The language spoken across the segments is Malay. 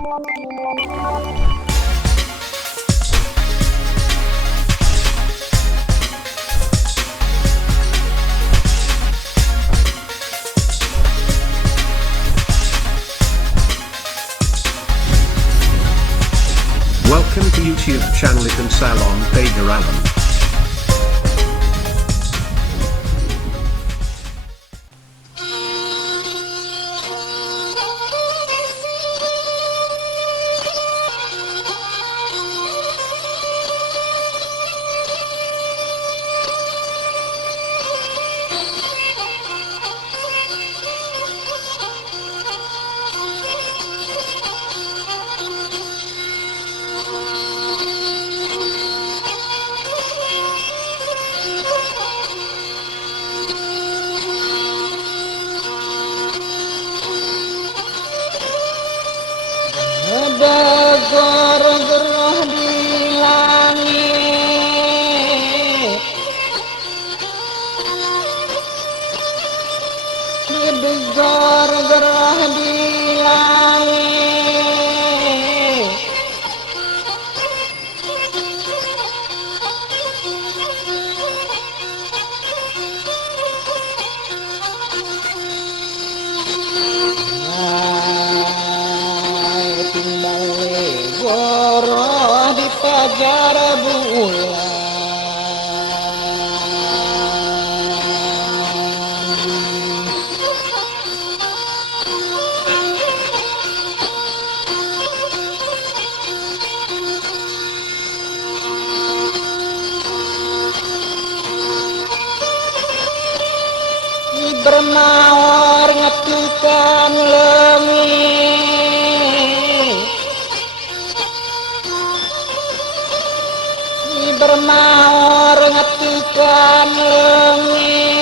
Welcome to YouTube channel Ikan Salon Pager Alan. Ada gerah di langit, ada gerah di langit, goroh di pajar bulan. Bermawar ngatukan lengit, bermawar ngatukan lengit,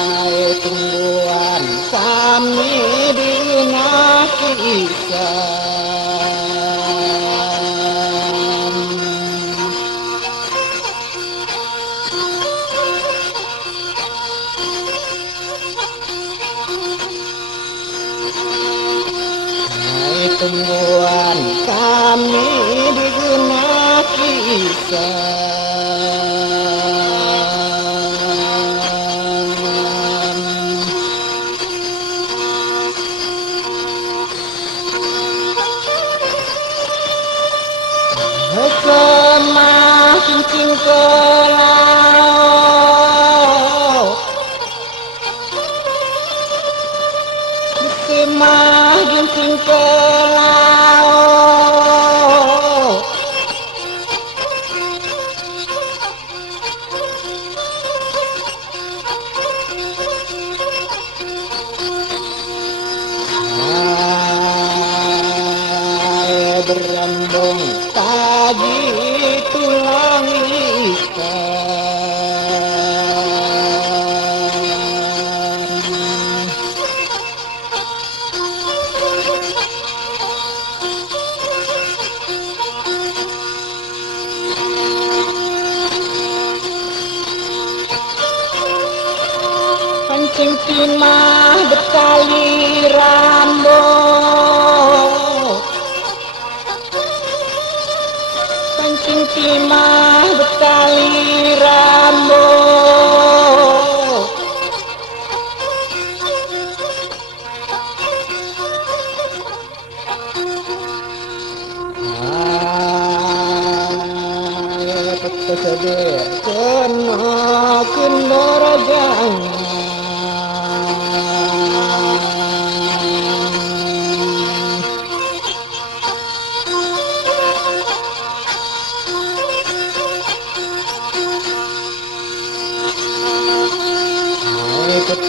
hai tungguan sami dina kisah. Tungguan kami diguna kisah. Kemah cincin ke laut, kemah cincin ke laut, berambung taji tulang ikan. Pancing timah bertali rambut, pancing timah bertali rambut, pesedir kena kendor jangan.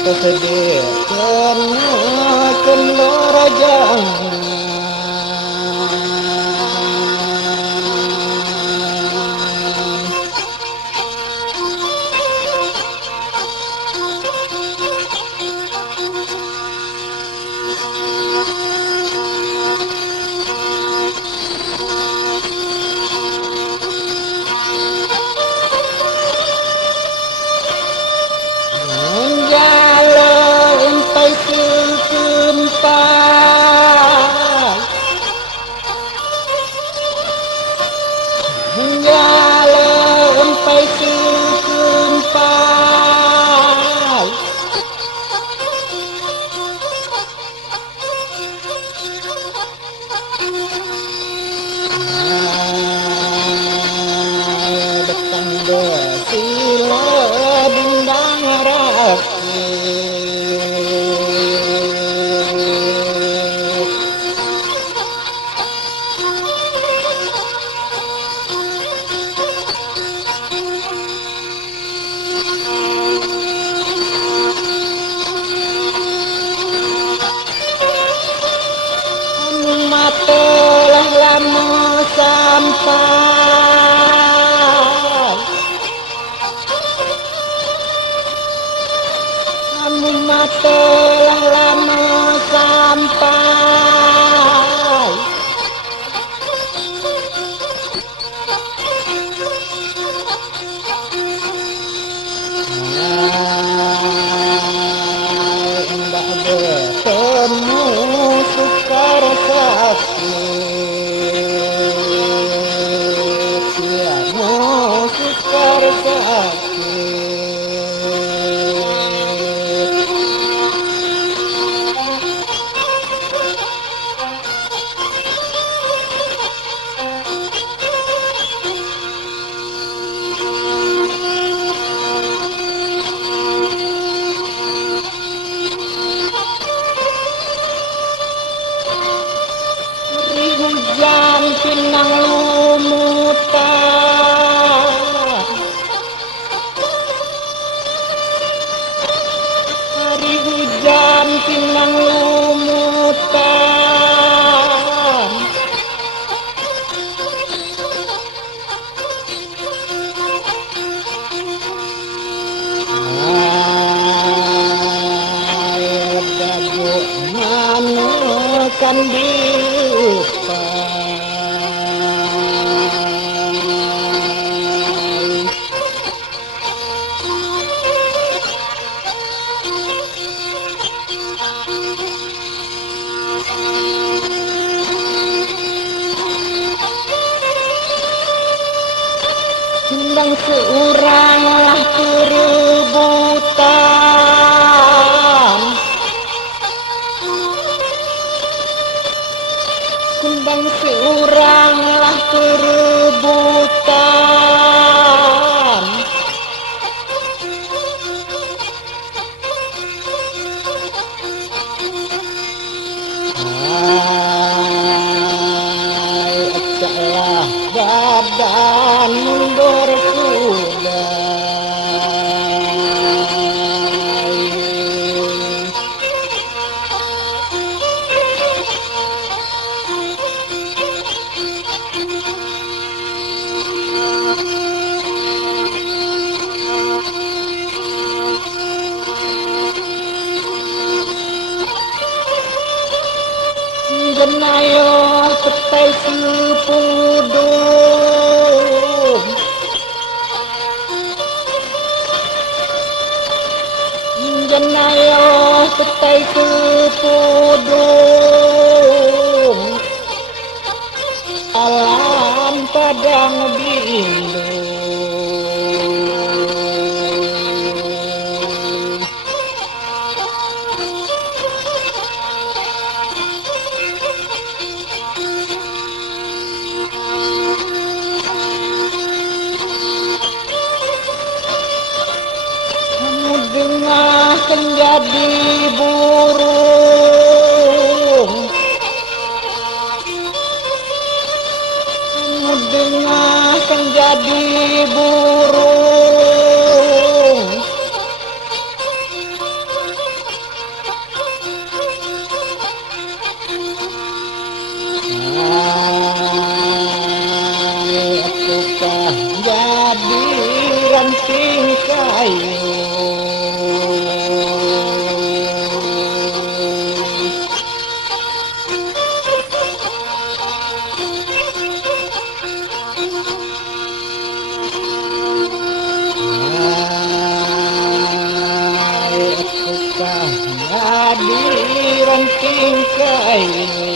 Pesedir kena kendor jangan. Jalan sampai segempai Betang besila bindang rakit matelah lama sampai matelah lama sampai enggak bertemu sukar sakit siamu sukar sakit hujan pinang lumutan hari hujan pinang lumutan air gabuk manukan diupai Undang seorang lah kerebutan Undang seorang lah kerebutan Hai acaklah badan mundur Genayo petai sepudung Genayo petai sepudung Alam padang biru dengarkan jadi burung dengarkan jadi burung apakah jadi ranting kayu jadi ranting kayu